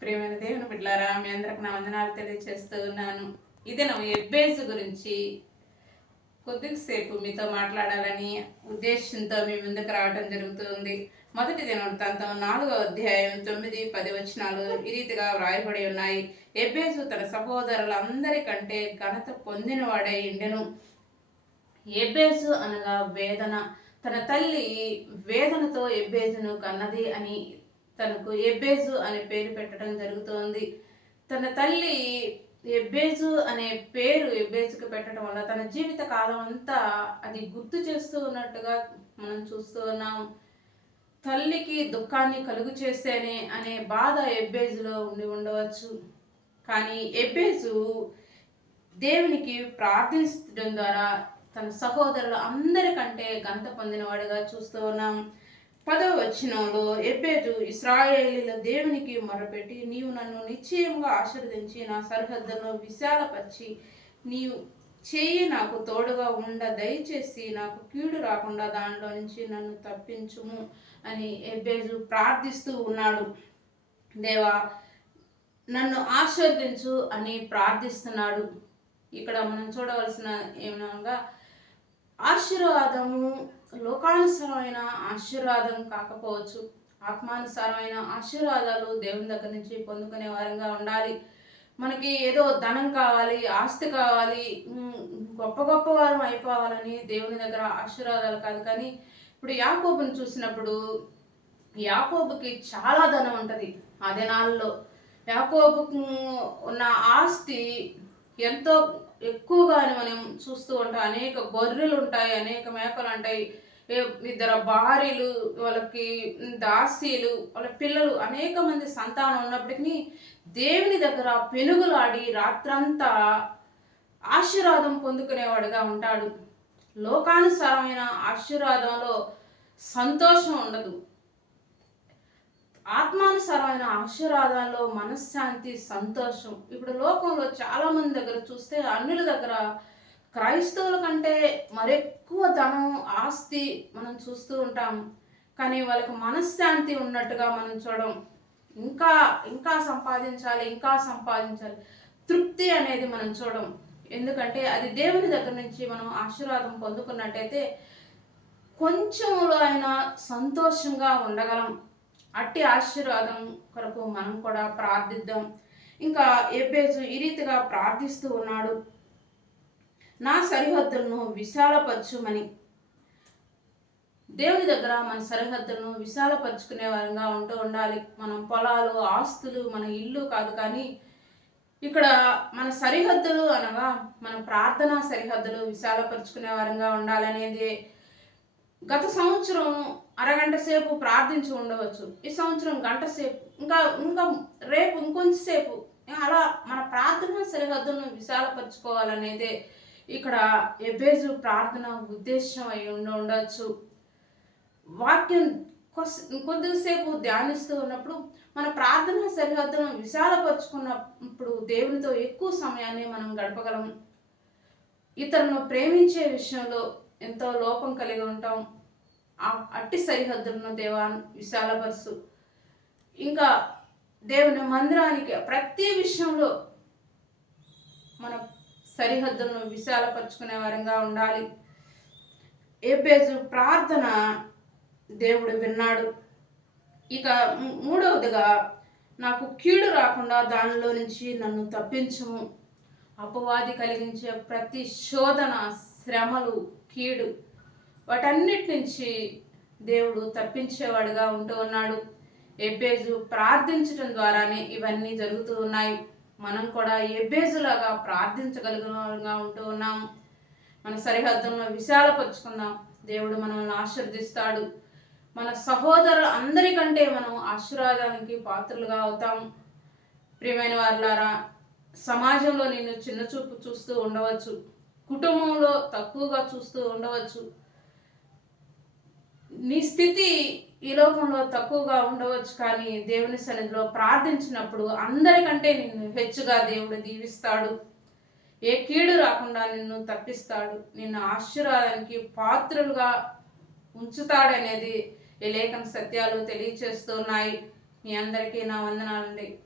ప్రేమైన దేవుని బిడ్డలారా మీ అందరికి నా వందనాలు తెలియజేస్తూ ఉన్నాను. ఇది నా ఎబ్బేజ్ గురించి కొద్దిసేపు మీతో మాట్లాడాలని ఉద్దేశంతో మీ ముందుకు రావడం జరుగుతుంది. మొదటి దినవృత్తాంతం నాలుగో అధ్యాయం తొమ్మిది పది వచనాలు ఈ రీతిగా వ్రాయబడి ఉన్నాయి. ఎబ్బేజు తన సహోదరులందరికంటే ఘనత పొందినవాడై ఉండెను. ఎబ్బేజు అనగా వేదన. తన తల్లి వేదనతో ఎబ్బేజును కన్నది అని తనకు ఎబ్బేజు అనే పేరు పెట్టడం జరుగుతోంది. తన తల్లి ఎబ్బేజు అనే పేరు ఎబ్బేజుకు పెట్టడం వల్ల తన జీవిత కాలం అంతా అది గుర్తు చేస్తూ ఉన్నట్టుగా మనం చూస్తూ ఉన్నాం. తల్లికి దుఃఖాన్ని కలుగు చేస్తేనే అనే బాధ ఎబ్బేజులో ఉండి ఉండవచ్చు. కానీ ఎబ్బేజు దేవునికి ప్రార్థించడం ద్వారా తన సహోదరులు అందరికంటే ఘనత పొందినవాడుగా చూస్తూ ఉన్నాం. పదవ వచనంలో ఎబ్బేజు ఇస్రాయేలీల దేవునికి మొరపెట్టి నీవు నన్ను నిశ్చయంగా ఆశీర్వదించి నా సరిహద్దులను విశాలపరిచి నీవు చేయి నాకు తోడుగా ఉండ దయచేసి నాకు కీడు రాకుండా దానిలో నుంచి నన్ను తప్పించుము అని ఎబ్బేజు ప్రార్థిస్తూ ఉన్నాడు. దేవా నన్ను ఆశీర్వదించు అని ప్రార్థిస్తున్నాడు. ఇక్కడ మనం చూడవలసిన ఏమనగా ఆశీర్వాదము లోకానుసారమైన ఆశీర్వాదం కాకపోవచ్చు. ఆత్మానుసారమైన ఆశీర్వాదాలు దేవుని దగ్గర నుంచి పొందుకునే వారంగా ఉండాలి. మనకి ఏదో ధనం కావాలి ఆస్తి కావాలి గొప్ప గొప్ప వారం అయిపోవాలని దేవుని దగ్గర ఆశీర్వాదాలు కాదు. కానీ ఇప్పుడు యాకోబుని చూసినప్పుడు యాకోబుకి చాలా ధనం ఉంటుంది ఆ దినాల్లో. యాకోబుకు ఉన్న ఆస్తి ఎంతో ఎక్కువగానే మనం చూస్తూ ఉంటాం. అనేక గొర్రెలు ఉంటాయి అనేక మేకలు ఉంటాయి. ఇద్దరు భార్యలు వాళ్ళకి దాసీలు వాళ్ళ పిల్లలు అనేక మంది సంతానం ఉన్నప్పటికీ దేవుని దగ్గర పెనుగులాడి రాత్రంతా ఆశీర్వాదం పొందుకునేవాడుగా ఉంటాడు. లోకానుసారమైన ఆశీర్వాదంలో సంతోషం ఉండదు. ఆత్మానుసారమైన ఆశీర్వాదాల్లో మనశ్శాంతి సంతోషం. ఇప్పుడు లోకంలో చాలామంది దగ్గర చూస్తే అన్నుల దగ్గర క్రైస్తవుల కంటే మరెక్కువ ధనం ఆస్తి మనం చూస్తూ ఉంటాం. కానీ వాళ్ళకి మనశ్శాంతి ఉన్నట్టుగా మనం చూడం. ఇంకా ఇంకా సంపాదించాలి ఇంకా సంపాదించాలి. తృప్తి అనేది మనం చూడం. ఎందుకంటే అది దేవుని దగ్గర నుంచి మనం ఆశీర్వాదం పొందుకున్నట్టయితే కొంచెంలో అయినా సంతోషంగా ఉండగలం. అట్టి ఆశీర్వాదం కొరకు మనం కూడా ప్రార్థిద్దాం. ఇంకా ఎబ్బేజు ఈ రీతిగా ప్రార్థిస్తూ ఉన్నాడు. నా సరిహద్దులను విశాలపరచుమని. దేవుని దగ్గర మన సరిహద్దులను విశాలపరుచుకునే వారంగా ఉంటూ ఉండాలి. మనం పొలాలు ఆస్తులు మన ఇల్లు కాదు కానీ ఇక్కడ మన సరిహద్దులు అనగా మన ప్రార్థనా సరిహద్దులు విశాలపరుచుకునే వారంగా ఉండాలనేది గత సంవత్సరం అరగంట సేపు ప్రార్థించి ఉండవచ్చు. ఈ సంవత్సరం గంట సేపు. ఇంకా ఇంకా రేపు ఇంకొంచెంసేపు అలా మన ప్రార్థన సరిహద్దును విశాలపరచుకోవాలనేదే ఇక్కడ ఎబేజు ప్రార్థన ఉద్దేశం అయి ఉండవచ్చు వాక్యం కొస్- కొద్దిసేపు ధ్యానిస్తూ ఉన్నప్పుడు మన ప్రార్థన సరిహద్దును విశాలపరుచుకున్నప్పుడు దేవునితో ఎక్కువ సమయాన్ని మనం గడపగలం. ఇతరులను ప్రేమించే విషయంలో ఎంతో లోపం కలిగి ఉంటాం. అట్టి సరిహద్దులను దేవా విశాలపరుసు ఇంకా దేవుని మందిరానికి ప్రతి విషయంలో మన సరిహద్దులను విశాలపరుచుకునే వారంగా ఉండాలి. ఏబేజు ప్రార్థన దేవుడు విన్నాడు. ఇక మూ- మూడవదిగా నాకు కీడు రాకుండా దానిలో నుంచి నన్ను తప్పించము. అపవాది కలిగించే ప్రతి శోధన శ్రమలు కీడు వాటన్నిటి నుంచి దేవుడు తప్పించేవాడుగా ఉంటూ ఉన్నాడు. ఎబ్బేజు ప్రార్థించడం ద్వారానే ఇవన్నీ జరుగుతూ ఉన్నాయి. మనం కూడా ఎబ్బేజులాగా ప్రార్థించగలిగినగా ఉంటూ ఉన్నాం. మన సరిహద్దులను విశాలపరుచుకుందాం. దేవుడు మనల్ని ఆశీర్దిస్తాడు మన సహోదరులు అందరికంటే మనం ఆశీర్వాదానికి పాత్రలుగా అవుతాం. ప్రియమైన వారులారా సమాజంలో నిన్ను చిన్న చూపు చూస్తూ ఉండవచ్చు. కుటుంబంలో తక్కువగా చూస్తూ ఉండవచ్చు. నీ స్థితి ఈ లోకంలో తక్కువగా ఉండవచ్చు కానీ దేవుని సన్నిధిలో ప్రార్థించినప్పుడు అందరికంటే నిన్ను హెచ్చుగా దేవుడు దీవిస్తాడు. ఏ కీడు రాకుండా నిన్ను తప్పిస్తాడు. నిన్ను ఆశీర్వాదానికి పాత్రులుగా ఉంచుతాడనేది ఈ లేఖన సత్యాలు తెలియచేస్తున్నాయి. మీ అందరికీ నా వందనాలండి.